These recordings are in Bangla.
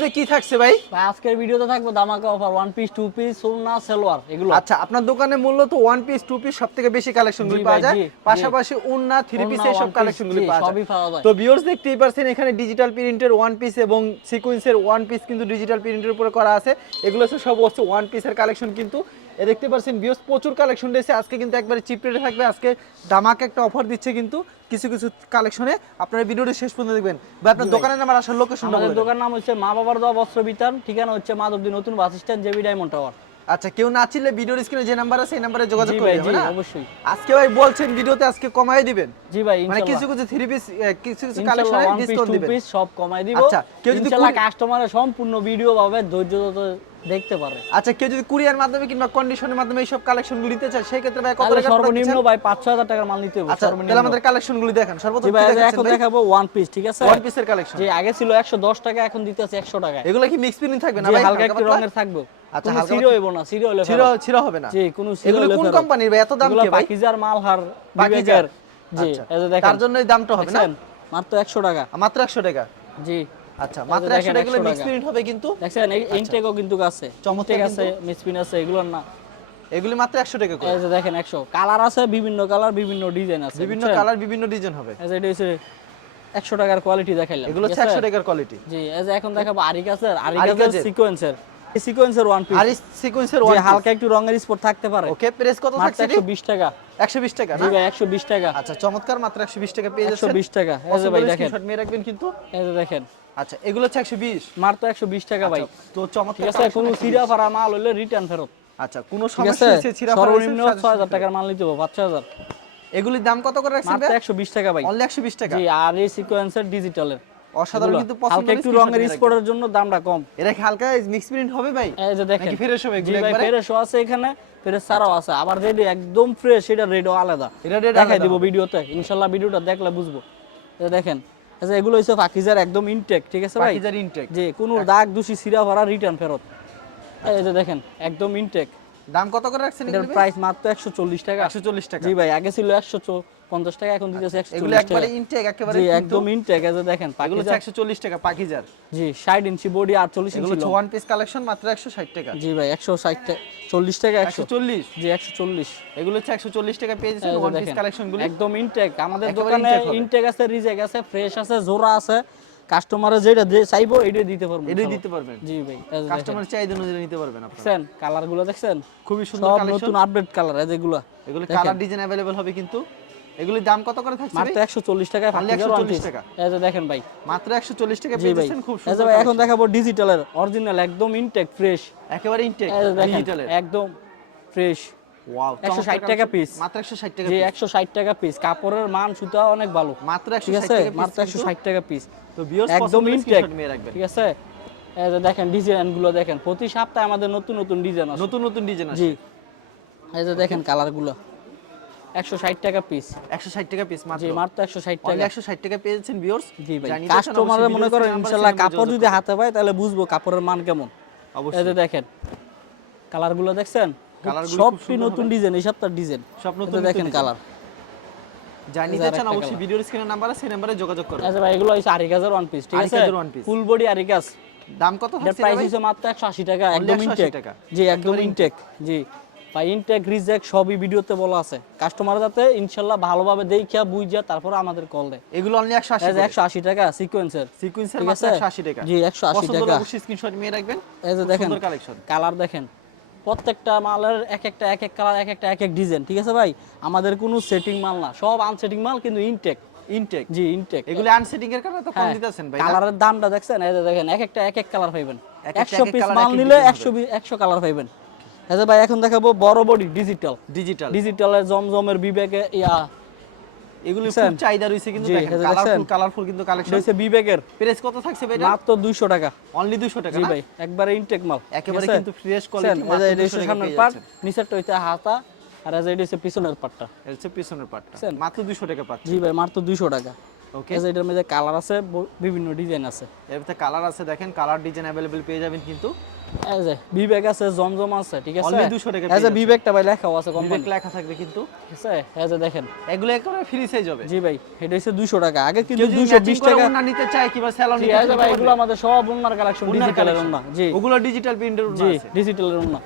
ভিডিওতে কি থাকছে ভাই? ভাই আজকের ভিডিওতে থাকবে ধামাকা offer one piece two piece ওড়না সালোয়ার এগুলো। আচ্ছা, আপনার দোকানে মূলত ওয়ান পিস টু পিস সবথেকে বেশি কালেকশনগুলি জি পাওয়া ভাই, যায়, জি, পাশাপাশি ওড়না থ্রি ওড়না, পিসের সব one piece, কালেকশনগুলি জি, পাওয়া সবই পাওয়া যায়। তো ভিউয়ার্স দেখতেই পারছেন এখানে ডিজিটাল প্রিন্টের ওয়ান পিস এবং সিকোয়েন্সের ওয়ান পিস কিন্তু ডিজিটাল প্রিন্টের উপরে করা আছে। এগুলো সব হচ্ছে ওয়ান পিসের কালেকশন কিন্তু দেখতে পাচ্ছেন ভিউয়ার্স প্রচুর কালেকশন রয়েছে। আজকে কিন্তু একবারে চিপ রেটে থাকবে, আজকে ধামাকা একটা অফার দিচ্ছে কিন্তু কিছু কিছু কালেকশনে। আপনারা ভিডিওটি শেষ পর্যন্ত দেখবেন। ভাই আপনার জি ভাই। দোকানের নাম আর আসার লোকেশনটা আমাদের বলে দেন। দোকান নাম হচ্ছে মা বাবার দোয়া বস্ত্র বিতান, ঠিকানা হচ্ছে মাধবদী নতুন bus stand, JB diamond tower. আচ্ছা, কেউ না চিনলে ভিডিওর স্ক্রিনে যে নাম্বার আছে এই নাম্বারে যোগাযোগ জি করে ভাই, যাবেন জি না? অবশ্যই। আজকে ভাই বলছেন ভিডিওতে আজকে কমায় দিবেন। জি ভাই, মানে কিছু ইনশাআল্লাহ। কিছু থ্রি পিস কিছু কিছু ইনশাআল্লাহ কালেকশনে ওয়ান পিস ডিসকাউন্ট টু দিবেন। পিস সব কমাই দিব। আচ্ছা, কেউ যদি ইনশাআল্লাহ কাস্টমারের সম্পূর্ণ ভিডিও পাবে, ধৈর্য ধরে দেখতে পারে। আচ্ছা, কেউ যদি কুরিয়ার মাধ্যমে কিংবা কন্ডিশনের মাধ্যমে এই সব কালেকশনগুলো নিতে চায় সেই ক্ষেত্রে ভাই কত তাহলে টাকা সর্বনিম্ন ভাই 5-6 হাজার টাকার মাল নিতে হবে আচ্ছা, সর্বনিম্ন। তাহলে আমাদের কালেকশনগুলো দেখেন সর্বপ্রথম জি কি ভাই, দেখাচ্ছেন এখন ভাই? দেখাবো ওয়ান পিস, ঠিক আছে? ওয়ান পিসের কালেকশন। জি, আগে ছিল 110 টাকা, এখন দিতেছে 100 টাকা। এগুলো কি মিক্স প্রিন্ট থাকবে না জি, ভাই? হালকা একটু পাতলা? রঙের থাকবে। আচ্ছা, কোনো হালকা সিরো হইব না, সিরো হলে ছিড়া ফেরত। ছিড়া হবে না। জি, কোনো সিরো এগুলো হলে কোন ফেরত। কোম্পানির ভাই? এত দাম এগুলো কি ভাই? পাকিজার মালহার পাকিজার। বিবেকের। জি, আচ্ছা, এই যে দেখেন। তার জন্য এই দামটা হবে না? দেখছেন? মাত্র 100 টাকা। মাত্র 100 টাকা। জি, আচ্ছা, এই যে মাত্র 100 দেখেন, টাকা এগুলো 100 মিক্স টাকা। প্রিন্ট হবে কিন্তু। দেখছেন এই ইনটেকও কিন্তু আছে, চমৎকার ইনটেক আছে, কিন্তু। মিসপিন আছে, এগুলো না। এগুলি মাত্র 100 টাকা করে। এই যে দেখেন 100 কালার আছে, বিভিন্ন কালার, বিভিন্ন ডিজাইন আছে, বিভিন্ন বুঝছেন? কালার, বিভিন্ন ডিজাইন হবে। এই যে এটা হচ্ছে 100 টাকার কোয়ালিটি দেখাইলাম। এগুলো ঠিক হচ্ছে আছে? 100 টাকার কোয়ালিটি। জি, এই যে এখন দেখাবো আরিকাসের, আরিকাজের। সিকোয়েন্সের। এই সিকোয়েন্সের ওয়ান পিস। আর এই সিকোয়েন্সের যে ওয়ান হালকা একটু রঙের স্পট থাকতে পারে। ওকে, প্রাইস কত মাত্র থাকছে? 120 টাকা। 120 টাকা জি না? ভাই, 120 টাকা। আচ্ছা, চমৎকার, মাত্র 120 টাকা পেয়ে যাচ্ছেন। 120 টাকা। এই যে ভাই দেখেন, স্ক্রিনশট নিয়ে রাখবেন কিন্তু। এই যে দেখেন, আচ্ছা, এগুলো হচ্ছে 120। মাত্র 120 টাকা ভাই। আচ্ছা, তো চমৎকার ঠিক আছে, collection কোনো 120 সিরা ফারা মাল হলে রিটার্ন ফেরত। আচ্ছা, কোনো ঠিক সমস্যা আছে, হয়েছে ছিড়া ফাড়া হয়েছে, সর্বনিম্ন সাজেশন 6000 ফেরত। টাকার মাল নিতে হবে, 5-6000। এগুলির দাম কত করে রাখছেন মাত্র ভাই? 120 টাকা ভাই। অনলি 120 টাকা। জি, আর এই সিকোয়েন্সের ডিজিটালের অসাধারণ কিন্তু, পছন্দ হালকা হলে একটু screenshot রঙের নিয়ে স্পটের জন্য দামটা কম। এরা কি হালকা মিক্স প্রিন্ট হবে ভাই? এই যে দেখেন, নাকি ফ্রেশ হবে জি এগুলো ভাই, একবারে? ফ্রেশও আছে এখানে, ফ্রেশ ছাড়াও আছে। আবার যেটা একদম ফ্রেশ সেটা রেটও আলাদা। এটা রেট দেখাই আলাদা দিব হবে। ভিডিওতে, ইনশাআল্লাহ ভিডিওটা দেখলে বুঝবো। এই যে দেখেন, আচ্ছা এগুলো হচ্ছে পাকিজার একদম ইনটেক, ঠিক আছে ভাই? পাকিজার ইনটেক। জি, কোনো দাগ দূষি সিরা ভরা রিটার্ন ফেরত। এই যে দেখেন, একদম ইনটেক। দাম কত করে রাখছেন এটার এগুলো ভাই? প্রাইস মাত্র 140 টাকা। 140 টাকা। জি ভাই, আগে ছিল 150 টাকা, এখন দিতেছে এগুলো 140 একবারে টাকা। ইনটেক, একেবারে জি, কিন্তু। একদম ইনটেক। এই যে দেখেন, এগুলো পাকিজার। 140 টাকা পাকিজার। জি, 60 ইঞ্চি বডি, 48 এগুলো ইঞ্চি লং। ওয়ান পিস কালেকশন মাত্র 160 টাকা। জি ভাই, 160 টাকা, 40 টাকা, 100। 140। জি, 140। এগুলো হচ্ছে 140 টাকা পেয়ে যাচ্ছেন এই যে ওয়ান পিস দেখেন, কালেকশনগুলো। একদম ইনটেক। আমাদের একেবারে দোকানে intake হবে। ইনটেক আছে, রিজেক আছে, ফ্রেশ আছে, জোড়া আছে। কাস্টমারে যেটা চাইবো এটাই দিতে পারবো। এটাই ইনশাআল্লাহ। দিতে পারবেন। জি ভাই, এই যে দেখেন। কাস্টমার চাহিদা অনুযায়ী নিতে পারবেন আপনারা। দেখছেন কালারগুলো, দেখছেন খুবই সুন্দর সব কালেকশন। নতুন আপডেট কালার, এই যেগুলো এগুলো দেখেন। কালার ডিজাইন अवेलेबल হবে কিন্তু। এগুলির দাম কত করে থাকছে মাত্র ভাই? 140 টাকায় Only পাকিজার 140 140 টাকা। টাকা। এই যে দেখেন ভাই। মাত্র 140 টাকা জি পেয়ে ভাই, যাচ্ছেন, খুব এই যে সুন্দর ভাই এখন collection। দেখাবো ডিজিটালের অরিজিনাল, একদম ইনটেক ফ্রেশ। একেবারে ইনটেক এই যে দেখেন, ডিজিটালের। একদম ফ্রেশ। ওয়াও, 160 টাকা পিস। মাত্র 160 টাকা জি, পিস। 160 টাকা পিস। কাপড়ের মান সুতা অনেক ভালো। মাত্র ঠিক 160 আছে, টাকা পিস। মাত্র 160 টাকা পিস। তো ভিউয়ার্স একদম পছন্দ হলে ইনটেক, স্ক্রিনশট নিয়ে রাখবেন। ঠিক আছে? এই যে দেখেন ডিজাইনগুলো দেখেন, প্রতি সপ্তাহে আমাদের নতুন নতুন ডিজাইন আসে। নতুন নতুন ডিজাইন আছে। জি, এই যে দেখেন কালারগুলো, 160 টাকা পিস। 160 টাকা পিস মাত্র। জি, মাত্র 160 অনলি টাকা। 160 টাকা পেয়ে যাচ্ছেন ভিউয়ার্স। জি ভাই, জানিয়ে দিচ্ছেন, কাস্টমারে অবশ্যই মনে ভিডিওর করেন স্ক্রিনে ইনশাআল্লাহ নাম্বার আছে, কাপড় যোগাযোগ যদি করবেন। হাতে পায় তাহলে বুঝবো কাপড়ের মান কেমন। এই অবশ্যই। যে দেখেন কালারগুলো, দেখছেন কালারগুলো খুব সবটি সুন্দর নতুন হবে। ডিজাইন, এই সপ্তাহের ডিজাইন। সব নতুন এই যে দেখেন নতুন কালার। জানিয়ে এই যে দিচ্ছেন, আরেকটা অবশ্যই colour। ভিডিওর স্ক্রিনে নাম্বার আছে, সেই নম্বরে যোগাযোগ করবেন। আচ্ছা ভাই, এগুলো হচ্ছে আরিকাজের ওয়ান পিস, ঠিক আছে? আরিকাজের one piece। ফুল বডি আরিকাজ। দাম কত এর থাকছে প্রাইস ভাই? হচ্ছে মাত্র 180 টাকা, Only একদম 180 ইনটেক। টাকা। জি, একদম একেবারে ইনটেক। জি ভাই, ইনটেক রিজেক্ট সবই ভিডিওতে বলা আছে। কাস্টমার যাতে ইনশাআল্লাহ ভালোভাবে দেখিয়া বুঝিয়া তারপর আমাদের কল দেয়। এগুলো অনলি 180 এই যে করে। 180 টাকা সিকোয়েন্সের। সিকোয়েন্সের ঠিক মাত্র আছে? 180 টাকা। জি, 180 পছন্দ হলে টাকা। অবশ্যই স্ক্রিনশট নিয়ে রাখবেন। এই যে খুব দেখেন সুন্দর কালেকশন। কালার দেখেন, প্রত্যেকটা মালের এক একটা কালার, এক এক ডিজাইন, ঠিক আছে ভাই? আমাদের কোনো সেটিং মাল না, সব আনসেটিং মাল, কিন্তু ইনটেক। ইনটেক। জি, ইনটেক। এগুলো আনসেটিং এর কারণে তো কম দিতেছেন ভাই না? কালারের দামটা দেখছেন, এই যে দেখেন এক একটা কালার পাইবেন। এক একটা 100 এক এক পিস colour, মাল এক এক নিলে design 100 কালার পাইবেন। এই যে ভাই এখন দেখাবো বড় বডি ডিজিটাল। ডিজিটাল। ডিজিটালের জমজমের বিবেকে এগুলো দেখছেন? খুব চাহিদা রয়েছে কিন্তু, জি, দেখেন এই যে কালারফুল দেখছেন? কালারফুল কিন্তু এটা কালেকশন। হচ্ছে বিবেকের। প্রাইস কত থাকছে ভাই এটা? মাত্র 200 টাকা। অনলি 200 টাকা জি না? ভাই, একবারে ইনটেক মাল। একেবারে ঠিক আছে? কিন্তু ফ্রেশ দেখছেন? কোয়ালিটি, এই মাত্র যে 200 এটা টাকা সামনের পেয়ে পার্ট, যাচ্ছেন। নিচেরটা হইছে হাতা, আর এই যে এটা হচ্ছে পিছনের পার্টটা। এটা হচ্ছে পিছনের পার্টটা। দেখছেন? মাত্র 200 টাকা পাচ্ছেন। জি ভাই, মাত্র 200 টাকা। ওকে এই যে এটার মধ্যে কালার আছে, বিভিন্ন ডিজাইন আছে। এর ভিতরে কালার আছে, দেখেন কালার ডিজাইন अवेलेबल পেয়ে যাবেন কিন্তু। এই যে বিবেক আছে, জমজম আছে, ঠিক আছে। অনলি 200 টাকা এই যে বিবেকটা ভাই লেখাও আছে বিবেক কোম্পানি, লেখা থাকবে কিন্তু। ঠিক আছে। এই যে দেখেন এগুলো একেবারে ফ্রি সাইজ হবে। জি ভাই, এটা হচ্ছে 200 টাকা, আগে কিন্তু কেউ যদি 220 ম্যাচিং করে টাকা। ওন্না নিতে চায় কিংবা স্যালন জি নিতে এই যে ভাই এগুলো আমাদের সব ওন্নার কালেকশন, ডিজিটালের ওন্না। জি ওগুলো ডিজিটাল প্রিন্টের ওন্না জি আছে। ডিজিটালের ওন্না।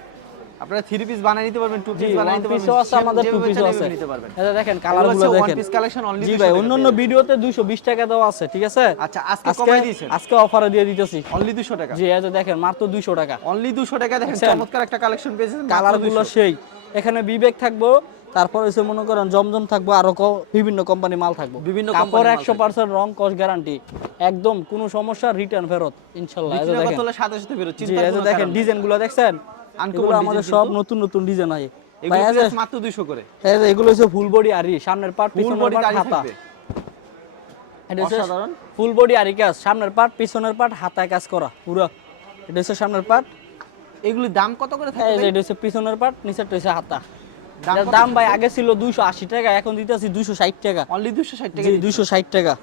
আপনারা 3 পিস বানাই নিতে পারবেন, 2 জি পিস বানাই ওয়ান নিতে পারবেন, পিসও আছে আমাদের, 2 পিসও আছে। নিতে পারবেন। এই যে দেখেন কালারগুলো ওয়ান দেখেন। পিস কালেকশন অনলি জি ভাই, অন্যান্য ভিডিওতে 220 টাকা দেওয়া আছে, ঠিক আছে। আচ্ছা আজকে কমাই দিয়েছেন, আজকে অফারে দিয়ে দিতেছি অনলি 200 টাকা। জি এই যে দেখেন মাত্র 200 টাকা, অনলি 200 টাকা। দেখেন দেখছেন? চমৎকার একটা কালেকশন পেয়েছেন, কালারগুলো সেই। এখানে বিবেক থাকবো, তারপর হচ্ছে মনে করেন জমজম থাকবো, আরো বিভিন্ন কোম্পানি মাল থাকবো। বিভিন্ন কাপড় কোম্পানির মাল 100% রং কস গ্যারান্টি, একদম কোনো সমস্যা, রিটার্ন ফেরত ইনশাআল্লাহ। এই যে দেখেন, সাথে সাথে বেরো, জি চিন্তা এই যে কোনো দেখেন কারণ নেই। ডিজাইনগুলো দেখছেন, Uncommon এগুলো আমাদের design সব কিন্তু। নতুন নতুন ডিজাইন হয়। এগুলো ভাই এই যে প্রাইস মাত্র 200 করে। এই যে এগুলো হচ্ছে ফুল বডি আরি, সামনের পার্ট ফুল পিছনের বডি পার্ট দাঁড়িয়ে হাতা। থাকবে, এটা হচ্ছে অসাধারণ। ফুল বডি আরি কাজ, সামনের পার্ট পিছনের পার্ট হাতায় কাজ করা পুরো। এটা হচ্ছে সামনের পার্ট, এগুলো দাম কত করে এই থাকবে? যে এটা হচ্ছে পিছনের পার্ট, নিচেরটা হচ্ছে হাতা। দাম এটার কত দাম ভাই আগে ছিল 280 টাকা, এখন দিতেছি 260 টাকা। অনলি 260 টাকা। জি 260 টাকা।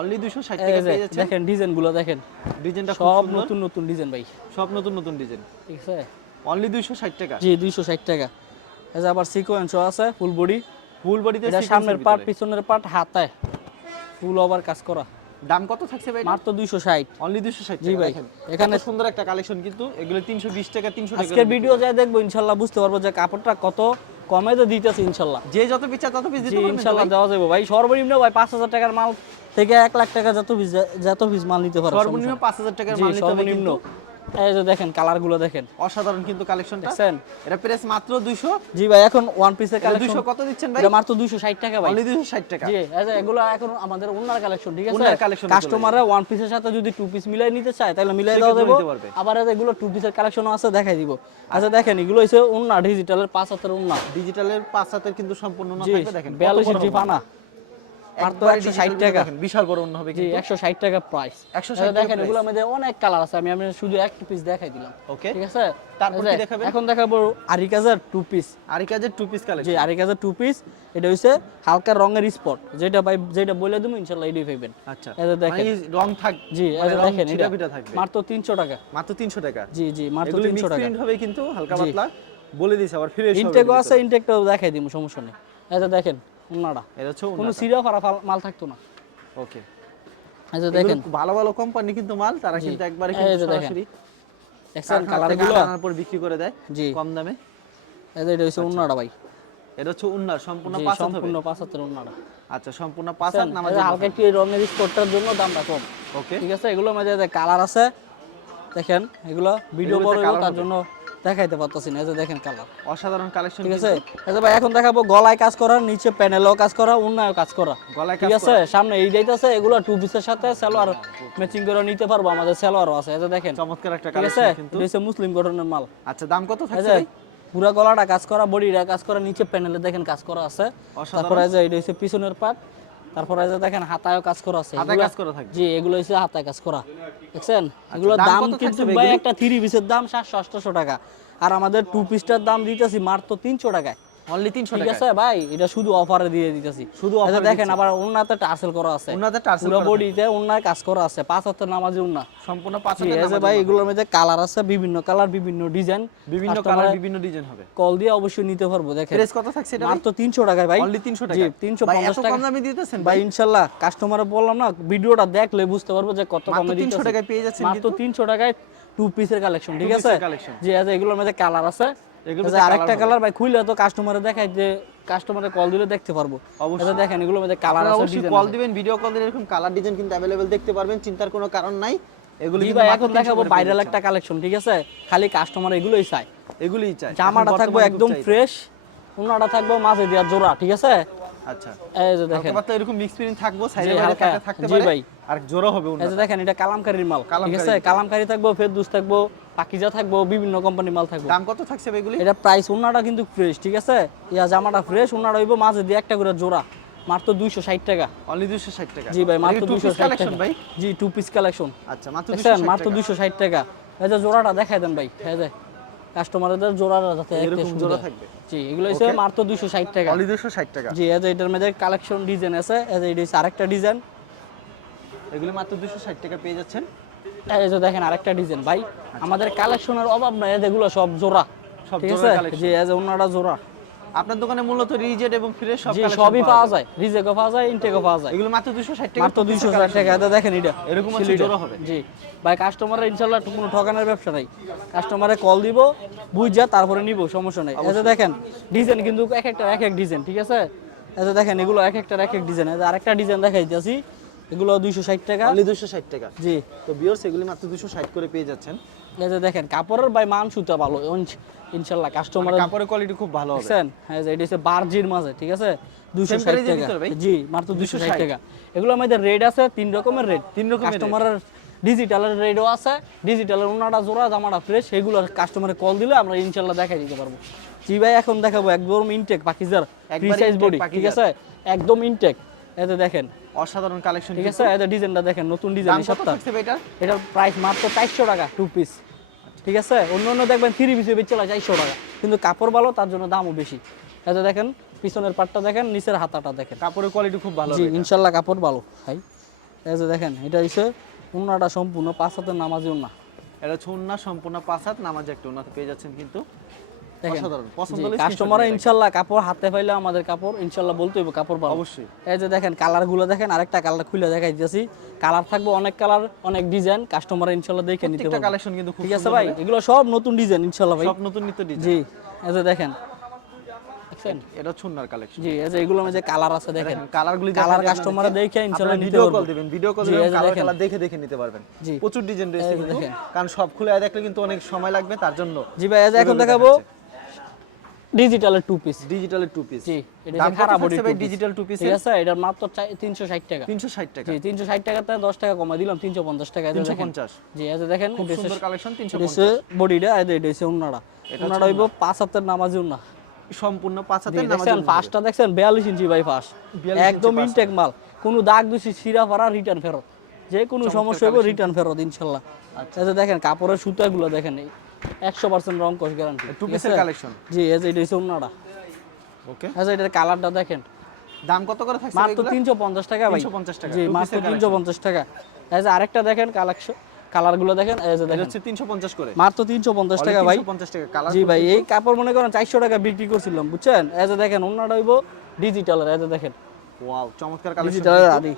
অনলি 260 এই টাকা যে পেয়ে যাচ্ছেন। দেখেন ডিজাইনগুলো দেখেন, ডিজাইনটা খুব সব সুন্দর, নতুন নতুন ডিজাইন ভাই, সব নতুন নতুন ডিজাইন। ঠিক আছে। অনলি 260 টাকা। জি 260 টাকা। এই যে আবার সিকোয়েন্সও আছে, ফুল বডি। ফুল বডিতে এটা সামনের পার্ট পিছনের পার্ট হাতায় ফুল ওভার কাজ করা। দাম কত থাকছে ভাই? মাত্র 260। অনলি 260 টাকা। জি ভাই, দেখেন এখানে কত সুন্দর একটা কালেকশন কিন্তু। এগুলো 320 টাকা, 300 টাকা। আজকের ভিডিও যা দেখবো ইনশাআল্লাহ বুঝতে পারবো যে কাপড়টা কত কমে তো দিতেছে ইনশাআল্লাহ। যে যত পিস চায় তত পিস জি দিতে পারবেন ইনশাআল্লাহ ভাই? দেওয়া যাবে ভাই। সর্বনিম্ন ভাই 5000 টাকার মাল থেকে 1 লাখ টাকা যত পিস মাল নিতে পারো। সর্বনিম্ন 5000 টাকার জি মাল নিতে হবে সর্বনিম্ন। কিন্তু। এই যে দেখেন কালারগুলো দেখেন, অসাধারণ কিন্তু কালেকশনটা। দেখছেন? এটা প্রাইস মাত্র 200। জি ভাই এখন ওয়ান পিসের এটা কালেকশন 200 কত দিচ্ছেন ভাই? এটা মাত্র 260 টাকা ভাই। অনলি 260 টাকা। জি এই যে এগুলো এখন আমাদের ওনার কালেকশন, ঠিক আছে। ওনার collection এ চলে কাস্টমাররা ওয়ান পিসের সাথে যদি টু পিস মিলাই নিতে চায় তাহলে মিলাই দেওয়া সেক্ষেত্রে যাবে। নিতে পারবে। আবার এই যে এগুলো টু পিসের কালেকশনও আছে, দেখাই দিব। আচ্ছা দেখেন এগুলো হইছে ওন্না ডিজিটালের 5 হাতের ওন্না। ডিজিটালের 5 হাতের কিন্তু সম্পূর্ণ না জি থাকবে। দেখেন 42 কত বড় ইঞ্চি হবে। পানা, মাত্র একবারে 160 digital টাকা। দেখেন, বিশাল বড় অন্য হবে জি কিন্তু। 160 টাকা প্রাইস। 160 টাকা দেখেন price। এগুলোর মধ্যে অনেক কালার আছে, আমি শুধু একটা পিস দেখাই দিলাম। ওকে। ঠিক আছে। তারপর এই যে কি দেখাবেন? এখন দেখাবো আরিকাজার টু পিস। আরি কাজের 2 পিস জি কালেকশন। আরিকাজার টু পিস। এটা হইছে হালকা রঙের স্পট, যেটা ভাই যেটা বলে দেবো ইনশাআল্লাহ এটাই পাবেন। আচ্ছা এই যে দেখেন, মানে রং থাক, জি এই মানে যে রং দেখেন এটা ছিটাপিটা থাকবে। মাত্র 300 টাকা। মাত্র 300 টাকা। জি জি মাত্র এগুলো 300 মিক্স টাকা। প্রিন্ট হবে কিন্তু হালকা জি। পাতলা, বলে দিয়েছে আবার ফ্রেশ হবে। ইনটেকও আছে, ইনটেকটাও দেখাই দিমু, সমস্যা নেই। এই যে দেখেন ওন্নাটা, এটা হচ্ছে কোনো সিরা ফারা মাল থাকতো না। ওকে। এই যে দেখেন, ভালো ভালো কোম্পানি কিন্তু মাল, তারা জি। কিন্তু একবারে এই কিন্তু যে দেখেন, সরাসরি দেখছেন কালারগুলো কালারগুলো। আনার পর বিক্রি করে দেয় জি কম দামে। এই যে এটা হইছে ওন্নাটা ভাই। এটা হচ্ছে উন্নার সম্পূর্ণ জি 5 হাত হবে। সম্পূর্ণ 5 হাতের ওন্নাটা। আচ্ছা সম্পূর্ণ 5 হাত নামাজ। এই যে হালকা একটু এই রঙের স্পটটার জন্য দামটা কম। ওকে। ঠিক আছে। এগুলোর মধ্যে যে কালার আছে দেখেন, এগুলো ভিডিও এগুলোতে বড় colour তার হবে। জন্য দেখাইতে পারতাছি না। এই যে দেখেন কালার, অসাধারণ কালেকশন ঠিক আছে। এই যে ভাই এখন দেখাবো গলায় কাজ করা, নিচে প্যানেলও কাজ করা, উন্নায়ও কাজ করা, গলায় ঠিক কাজ আছে। সামনে এই যাইতাছে, এগুলো টু পিসের সাথে সালোয়ার ম্যাচিং করে নিতে পারবো, আমাদের সালোয়ারও আছে। এই যে দেখেন, চমৎকার একটা ঠিক আছে। কালেকশন কিন্তু। এটা হচ্ছে মুসলিম গঠনের মাল। আচ্ছা দাম কত এই থাকছে যে ভাই? পুরা গলাটা কাজ করা, বডিটা কাজ করা, নিচে প্যানেলে দেখেন কাজ করা আছে। অসাধারণ। তারপরে এই যে এটা হচ্ছে পিছনের পার্ট, তারপরে এই যে দেখেন হাতায়ও কাজ করা আছে। হাতায় এগুলা- কাজ করা থাকবে। জি এগুলো হচ্ছে হাতায় কাজ করা, দেখছেন। এগুলোর দাম দাম কত কিন্তু থাকছে ভাই ভাই এগুলি? একটা 3 পিসের দাম 700-800 টাকা, আর আমাদের টু পিসটার দাম দিতেছি মাত্র 300 টাকায়। অনলি 300 ঠিক টাকা। আছে ভাই, এটা শুধু অফারে দিয়ে দিতেছি। শুধু এই যে offer-এ দেখেন দিচ্ছি। আবার ওন্নাতে টার্সেল করা আছে, উন্নাতে টার্সেল পুরো করা বডিতে ওন্নায় কাজ করা আছে, 5 হাতের নামাজি ওন্না। সম্পূর্ণ 5 জি, হাতের এই যে নামাজ। ভাই এগুলোর মধ্যে কালার আছে, বিভিন্ন কালার, বিভিন্ন ডিজাইন, বিভিন্ন কালার, বিভিন্ন ডিজাইন হবে। কল দিয়ে অবশ্যই নিতে পারবো। দেখেন প্রাইস কত থাকছে এটা ভাই? মাত্র 300 টাকায় ভাই। অনলি 300 জি টাকা। 350 ভাই এত টাকা কম দামে দিতেছেন ভাই। ভাই? ইনশাআল্লাহ কাস্টমারে বললাম না, ভিডিওটা দেখলে বুঝতে পারবো যে কত মাত্র কমে 300 দিতেছি। টাকায় পেয়ে যাচ্ছেন মাত্র কিন্তু। 300 টাকায় টু পিসের কালেকশন, ঠিক Two আছে। piece-এর collection। জি আছে, এগুলোর মধ্যে কালার আছে। এগুলোর এই যে মধ্যে আরেকটা colour কালার ভাই খুইলে তো কাস্টমারে দেখাই, যে কাস্টমারে কল দিলে দেখতে পারবো। অবশ্যই। এই যে দেখেন এগুলোর মধ্যে কালার আপনারা আছে, অবশ্যই ডিজাইন কল আছে। দিবেন, ভিডিও কল দিলে এরকম কালার ডিজাইন কিন্তু अवेलेबल দেখতে পারবেন, চিন্তার কোনো কারণ নাই। এগুলো জি কিন্তু ভাই মাত্র এখন 300 দেখাবো করে পেয়ে ভাইরাল যাচ্ছেন। একটা কালেকশন, ঠিক আছে। খালি কাস্টমার এগুলোই চায়। এগুলিই চাই। জামাটা এখন থাকবে বর্তমানে একদম খুব চাহিদা। ফ্রেশ, ওনাটা থাকবে মাঝে দেওয়া জোড়া, ঠিক আছে। আচ্ছা। এই যে হালকা দেখেন, পাতলা এরকম মিক্স প্রিন্ট থাকবো, সাইডে জি, বাইরে হালকা। থাকতে জি পারে। ভাই। আর জোড়া হবে এই উন্নত। যে দেখেন এটা কালামকারীর মাল, ঠিক কালামকারী আছে। মাল। কালামকারী থাকবো, ফেরদৌস থাকবো, পাকিজা থাকবো, বিভিন্ন কোম্পানির মাল থাকবো। দাম কত থাকছে ভাই এগুলি? এটা প্রাইস ওনাটা কিন্তু ফ্রেশ, ঠিক আছে। ইয়া জামাটা ফ্রেশ, ওনাটা হইবো মাঝে দিয়ে একটা করে জোড়া, মাত্র 260 টাকা। অনলি 260 টাকা। জি ভাই মাত্র এটা কি two piece 260 collection টাকা ভাই? জি টু পিস কালেকশন, আচ্ছা মাত্র দেখছেন 260 মাত্র টাকা। 260 টাকা। এই যে জোড়াটা দেখাই দেন ভাই। এই যে কাস্টমারদের জোড়া যাতে একটা এরকম সুবিধা জোড়া হয়। থাকবে জি এগুলো হচ্ছে Okay. মাত্র 260 টাকা। অনলি 260 টাকা। জি এই যে এটার মধ্যে কালেকশন ডিজাইন আছে, এই যে এটা হচ্ছে আরেকটা ডিজাইন, এগুলো মাত্র 260 টাকা পেয়ে যাচ্ছেন। এই যে দেখেন আরেকটা ডিজাইন ভাই, আমাদের কালেকশনের অভাব নাই, এগুলো সব জোড়া, সব ঠিক জোড়ার আছে? collection। জি এই যে ওনাটা জোড়া। আপনার দোকানে মূলত রিজেট এবং ফ্রেশ সব জি কালেকশন সবই পাওয়া যায়, রিজেকও পাওয়া যায়, ইনটেকও পাওয়া যায়। এগুলো মাত্র 260 টাকা। মাত্র 260 টাকা। এটা দেখেন এটা এরকম আছে সিলিটা। জোড়া হবে। জি ভাই কাস্টমারের ইনশাআল্লাহ কোনো ঠকানোর ব্যবসা নাই, কাস্টমারে কল দিব বুঝা তারপরে নিব, সমস্যা নাই। এই যে দেখেন ডিজাইন কিন্তু এক একটা এক এক ডিজাইন, ঠিক আছে? এই যে দেখেন এগুলো এক একটা এক এক ডিজাইন, এই যে আরেকটা ডিজাইন দেখাই দিতেছি, এগুলো 260 টাকা। অনলি 260 টাকা। জি তো ভিউয়ার্স এগুলো মাত্র 260 করে পেয়ে যাচ্ছেন। এই যে দেখেন কাপড়ের ভাই মান সুতা ভালো ইনশাআল্লাহ, কাস্টমারের কাপড়ের কোয়ালিটি খুব ভালো হবে। দেখছেন? হ্যাঁ যে এটা হচ্ছে বার্জির মাঝে, ঠিক আছে? 260 price এর টাকা। ভিতরে ভাই? জি মাত্র 260 টাকা। এগুলো আমাদের রেড আছে, তিন রকমের রেড। তিন রকমের rate। কাস্টমারের ডিজিটালের রেডও আছে, ডিজিটালের ওনাটা জোড়া জামাটা ফ্রেশ, সেগুলো কাস্টমারে কল দিলে আমরা ইনশাআল্লাহ দেখাই দিতে পারবো। জি ভাই এখন দেখাবো একদম ইনটেক পাকিজার ফ্রি একবারে সাইজ intake বডি, ঠিক পাকিজার। আছে? একদম ইনটেক। এতে দেখেন, অসাধারণ কালেকশন। ঠিক আছে? এতে ডিজাইনটা দেখেন, নতুন ডিজাইন দাম এই কত সপ্তাহ। থাকছে ভাই এটা? এটার প্রাইস মাত্র 400 টাকা টু পিস, ঠিক আছে? অন্য অন্য দেখবেন 3 পিসে বেচে 400 টাকা, কিন্তু কাপড় ভালো তার জন্য দামও বেশি। এই যে দেখেন পিছনের পাটটা দেখেন, নিচের হাতাটা দেখেন। কাপড়ের কোয়ালিটি খুব ভালো জি হবে। ইনশাল্লাহ কাপড় ভালো ভাই। এই যে দেখেন এটা হচ্ছে উন্নাটা সম্পূর্ণ 5 হাতের নামাজি উন্না, এটা হচ্ছে ওন্না সম্পূর্ণ 5 হাত নামাজ একটা ওন্নাতে পেয়ে যাচ্ছেন কিন্তু। দেখেন অসাধারণ। পছন্দ হলে কাস্টমার screenshot ইনশাল্লাহ কাপড় হাতে পাইলে আমাদের কাপড় ইনশাল্লাহ বলতে হবে কাপড় ভালো। অবশ্যই। এই যে দেখেন কালার গুলো দেখেন, আরেকটা কালার খুলে দেখাই দিয়েছি, কালার থাকবে অনেক কালার, অনেক ডিজাইন, কাস্টমার ইনশাল্লাহ দেখে নিতে প্রত্যেকটা পারবে। কালেকশন কিন্তু খুব ঠিক আছে সুন্দর ভাই, হবে। এগুলো সব নতুন ডিজাইন ইনশাল্লাহ ভাই। সব নতুন নিত্য ডিজাইন। জি এই যে দেখেন, দেখছেন? এটা হচ্ছে ওন্নার কালেকশন। জি এই যে এগুলোর মধ্যে কালার আছে দেখেন, দেখেন কালারগুলি কালার কাস্টমার দেখে ইনশাল্লাহ নিতে ভিডিও পারবে। কল দিবেন, ভিডিও কল জি, দিবেন, এই যে কালার দেখেন। কালার দেখে দেখে নিতে পারবেন। জি। প্রচুর ডিজাইন রয়েছে এই যে কিন্তু, দেখেন। কারণ সব খুলে দেখলে কিন্তু অনেক সময় লাগবে, তার জন্য জি ভাই এই যে এখন দেখাবো ডিজিটালের টু পিস। ডিজিটালের টু পিস। জি এটা দাম হচ্ছে কত খারাপ বডি থাকছে ভাই ডিজিটাল টু পিস? ঠিক আছে? এটার মাত্র 360 টাকা। 360 টাকা। জি 360 টাকাতে 10 টাকা কমাই দিলাম 350 টাকা। এই যে দেখেন। 350। জি এই যে দেখেন খুব এটা হচ্ছে- সুন্দর কালেকশন। এটা 350 হচ্ছে বডিটা, এই যে এটা হচ্ছে উন্নাটা। এটা উন্নাটা হইব 5 হাতের নামাজি উন্না। সম্পূর্ণ 5 হাতের নামাজ। দেখছেন ফার্স্টটা দেখছেন 42 ইঞ্চি বাই ফার্স্ট, 42 একদম ইঞ্চি পাঁচ। ইনটেক মাল, কোনো দাগ দুষি শিরা ফাড়া রিটার্ন ফেরত, যে কোনো চমৎকার সমস্যা হবে collection। রিটার্ন ফেরত ইনশাআল্লাহ। আচ্ছা। এই যে দেখেন কাপড়ের সুতাগুলো দেখেন, এই 100% রং কস গ্যারান্টি। টু পিসের কালেকশন। জি এই যে এটা হচ্ছে উন্নাটা। ওকে। এই যে এটার কালারটা দেখেন, দাম কত করে থাকছে মাত্র এগুলা? 350 টাকা ভাই। 350 টাকা। জি Two মাত্র piece-এর 350 টাকা। এই যে আরেকটা দেখেন কালেকশন, কালারগুলো দেখেন, এই যে এটা দেখেন হচ্ছে 350 করে। মাত্র 350 টাকা ভাই। 350 টাকা কালার। জি ভাই এই কাপড় মনে করেন 400 টাকা বিক্রি করছিলাম, বুঝছেন? এই যে দেখেন ওন্নাটা হইব ডিজিটালের, এই যে দেখেন ওয়াও, চমৎকার কালেকশন। ডিজিটালের আদি।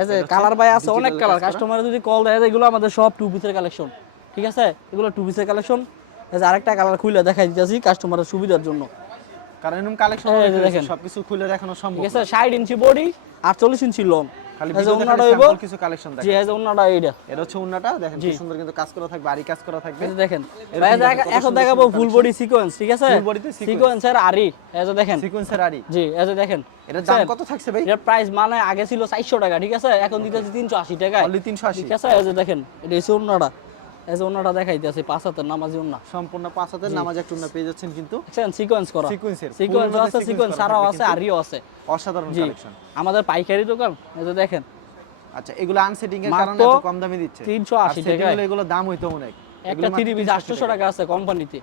এই যে কালার ভাই আছে অনেক digital কালার, কাজ করা। কাস্টমার যদি কল দেয় এগুলো আমাদের সব টু পিসের কালেকশন, ঠিক আছে? এগুলো টু পিসের কালেকশন। এই যে আরেকটা কালার খুলে দেখাই দিতেছি কাস্টমারের সুবিধার জন্য, কারণ এরকম কালেকশন এই যে রয়েছে, দেখেন। সবকিছু খুলে দেখানো সম্ভব ঠিক আছে? না। 60 ইঞ্চি বডি 48 ইঞ্চি লং। খালি এই যে ভিডিওতে ওন্নাটা খালি হইব, sample কিছু কালেকশন জি দেখেন। এই যে ওন্নাটা এইটা, এটা হচ্ছে ওন্নাটা দেখেন কি সুন্দর কিন্তু কাজ করা থাকবে, আরি কাজ করা থাকবে। এই যে দেখেন এরকম ভাই এই যে দেখেন কত এখন সুন্দর দেখাবো সুন্দর ফুল collection। বডি সিকোয়েন্স, ঠিক আছে? Full body তে sequence। সিকোয়েন্সের আরি, এই যে দেখেন। সিকোয়েন্সের আরি। জি এই যে দেখেন এটার দাম কত থাকছে ভাই? এর প্রাইস মানে আগে ছিল 400 টাকা, ঠিক আছে? এখন দিতেছি 380 টাকায়। অনলি 380। ঠিক আছে? এই যে দেখেন এটা হচ্ছে ওন্নাটা, এই যে ওন্নাটা দেখাইতেছে 5 হাতের নামাজি ওন্না। সম্পূর্ণ 5 হাতের নামাজ একটা ওন্না পেয়ে যাচ্ছেন কিন্তু। দেখছেন সিকোয়েন্স করা, সিকোয়েন্সের। সিকোয়েন্স ফুল আছে, মধ্যে সিকোয়েন্স sequence ছাড়াও করা আছে, থাকবে আরিও আছে। কিন্তু। অসাধারণ জি কালেকশন। আমাদের পাইকারি দোকান, এই যে দেখেন আচ্ছা, এগুলো আনসেটিং এর কারণে মাত্র এত কম দামে দিচ্ছে। 380 টাকায়। এগুলো দাম হইতো অনেক। একটা 3 পিস 800 টাকা আছে কোম্পানিতে,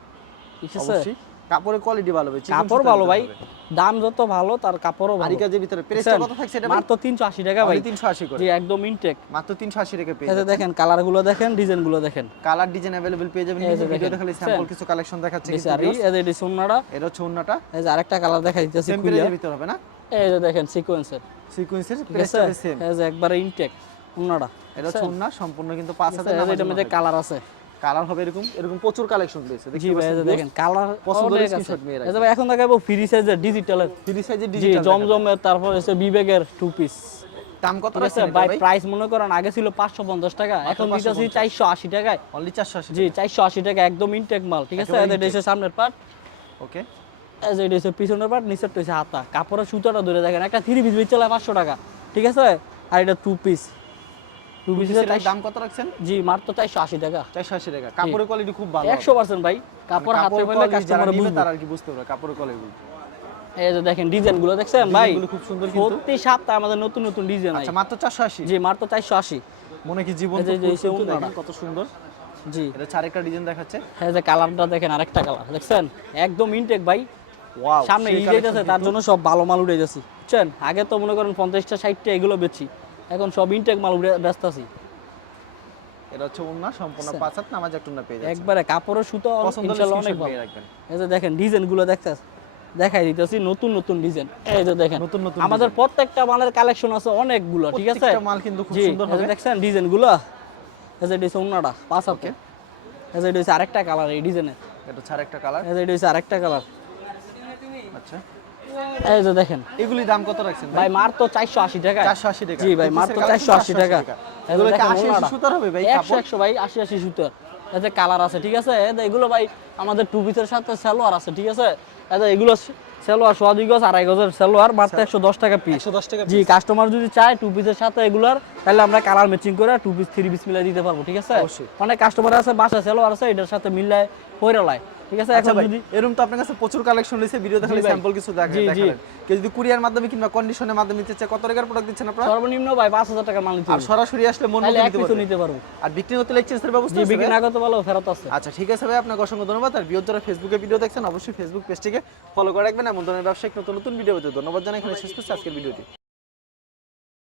ঠিক আছে? অবশ্যই কাপড়ের কোয়ালিটি ভালো হবে, চিকন কাপড় সুতার ভালো ভিতরে ভাই, হবে। দাম যত ভালো তার কাপড়ও ভালো। আরি কাজের ভিতরে প্রাইসটা কত থাকছে এটা ভাই? মাত্র 380 টাকা ভাই। অনলি 380 করে। জি একদম ইনটেক। মাত্র 380 টাকা পেয়ে এই যে যাবেন। দেখেন কালারগুলো দেখেন, ডিজাইনগুলো দেখেন। কালার ডিজাইন अवेलेबल পেয়ে যাবেন এই যে কিন্তু দেখেন, ভিডিওতে খালি স্যাম্পল দেখছেন? কিছু কালেকশন দেখাচ্ছে এই যে কিন্তু আরি, এই যে এটা সোনাটা, এটা হচ্ছে ওন্নাটা। এই যে আরেকটা কালার দেখাই দিতেছি সেম খুলে। প্রাইসের ভিতরে হবে না? এই যে দেখেন সিকোয়েন্সের, সিকোয়েন্সের ঠিক আছে? প্রাইসটা সেম। এই যে একবারে ইনটেক ওন্নাটা। এটা হচ্ছে ওন্না সম্পূর্ণ কিন্তু 5 হাতের এই যে নামাজ। এটার মধ্যে কালার আছে। কালার হবে এরকম এরকম প্রচুর কালেকশন রয়েছে। জি ভাই এই যে দেখেন কালার পছন্দ হলে অনেক আছে। স্ক্রিনশট নিয়ে এই যে রাখবেন। ভাই এখন দেখাবো ফ্রি সাইজের ডিজিটালের, ফ্রি সাইজের জি ডিজিটাল জমজমের, তারপর হচ্ছে বিবেকের টু পিস। দাম কত ঠিক আছে রাখছেন ভাই? ভাই? প্রাইস মনে করেন আগে ছিল 550 টাকা, এখন দিতেছি 480 টাকায়। অনলি 480। জি 480 টাকা একদম ইনটেক মাল, ঠিক আছে? একেবারে এটা হচ্ছে সামনের পার্ট, ওকে। এই যে এটা হচ্ছে পিছনের পার্ট, নিচের হচ্ছে হাতা। কাপড়ের সুতাটা ধরে দেখেন, একটা 3 পিস বেচে 500 টাকা, ঠিক আছে? আর এটা টু পিস, টু পিসের এটার দাম কত রাখছেন? জি মাত্র 480 টাকা। 480 টাকা। কাপড়ের কোয়ালিটি খুব ভালো। 100% ভাই, কাপড় হাতে পেলে কাস্টমার বুঝবে। তারা আর কি বুঝতে পারবে কাপড়ের কোয়ালিটি। এই যে দেখেন ডিজাইনগুলো দেখছেন ভাই, ডিজাইনগুলো খুব সুন্দর কিন্তু। প্রতি সপ্তাহে আমাদের নতুন নতুন ডিজাইন আচ্ছা, মাত্র 480। জি মাত্র 480। মনে কি জীবন এই যে তো এই যে কিন্তু ওন্নাটা। দেখেন কত সুন্দর। জি এটা হচ্ছে আরেকটা ডিজাইন দেখাচ্ছে। হ্যাঁ যে কালারটা দেখেন, আরেকটা কালার দেখছেন, একদম ইনটেক ভাই। ওয়াও, সামনে সেই ঈদ collection যাইতেছে, তার কিন্তু। জন্য সব ভালো মাল উঠে যাচ্ছি, বুঝছেন। আগে তো মনে করেন 50টা 60টা এগুলো বেচি, এখন সব ইনটেক মাল উঠে ব্যস্ত আছি। এটা হচ্ছে ওন্না সম্পূর্ণ পাঁচ হাত নামাজ একটা ওন্না পেয়ে যাচ্ছে। একবারে কাপড়ের সুতো পছন্দ হলে ইনশাআল্লাহ অনেক screenshot ভালো। নিয়ে রাখবেন। এই যে দেখেন ডিজাইন গুলো দেখাই দিতেছি, নতুন নতুন ডিজাইন। এই যে দেখেন নতুন নতুন আমাদের design। প্রত্যেকটা মালের কালেকশন আছে অনেকগুলো, ঠিক আছে। প্রত্যেকটা মাল কিন্তু খুব জি, সুন্দর এই যে হবে। দেখছেন ডিজাইন গুলো, এই যে ডিজাইন ওন্নাটা পাঁচ হাতে, এই যে ডিজাইন আরেকটা কালার এই ডিজাইনের, এটা হচ্ছে আরেকটা কালার। এই যে ডিজাইন আরেকটা কালার। আচ্ছা, এই যে দেখেন এগুলি দাম কত রাখছেন ভাই, মার তো 480 টাকা। 480 টাকা। জি ভাই, মার তো 480 টাকা। এগুলো কি দেখেন 80 ওন্নাটা। সুতার হবে ভাই 100 কাপড়? 100 ভাই, 80 80 সুতার। এতে কালার আছে, ঠিক আছে। এগুলো ভাই আমাদের টু পিসের সাথে সালোয়ার আছে, ঠিক আছে। এগুলো সালোয়ার 2.5 গজ 2.5 গজের সালোয়ার, মাত্র 110 টাকা পিস। 110 টাকা জি, কাস্টমার যদি চায় টু পিসের সাথে এগুলার, তাহলে আমরা কালার ম্যাচিং করে টু পিস 3 পিস মিলাই দিতে পারবো, ঠিক আছে। অবশ্যই। অনেক কাস্টমার আছে বাসায় সালোয়ার আছে, এটার সাথে মিলাই পরে লাই, ঠিক আছে। আচ্ছা এখন ভাই, যদি এরকম তো আপনার কাছে প্রচুর কালেকশন রয়েছে, ভিডিও দেখালে জি ভাই। স্যাম্পল কিছু জি, জি। দেখালেন। কেউ যদি কুরিয়ার মাধ্যমে কিংবা কন্ডিশনের মাধ্যমে নিতে চায়, কত টাকার প্রোডাক্ট দিচ্ছেন আপনারা? সর্বনিম্ন ভাই 5000 টাকা মাল নিতে আর হবে, সরাসরি আসলে মন তাহলে মতো এক নিতে পিসও পারবেন। নিতে পারবো। আর বিক্রি হতে এক্সচেঞ্জের ব্যবস্থা জি, আছে বিক্রি ভাই? না করতে পারলেও ফেরত আছে। আচ্ছা ঠিক আছে ভাই, আপনাকে অসংখ্য ধন্যবাদ। আর ভিউয়ার যারা ফেসবুকে ভিডিও দেখছেন, অবশ্যই ফেসবুক পেজটিকে ফলো করে রাখবেন। এমন ধরনের ব্যবসায়িক নতুন নতুন ভিডিও পেতে ধন্যবাদ জানাই। এখানে শেষ করছি আজকের ভিডিওটি।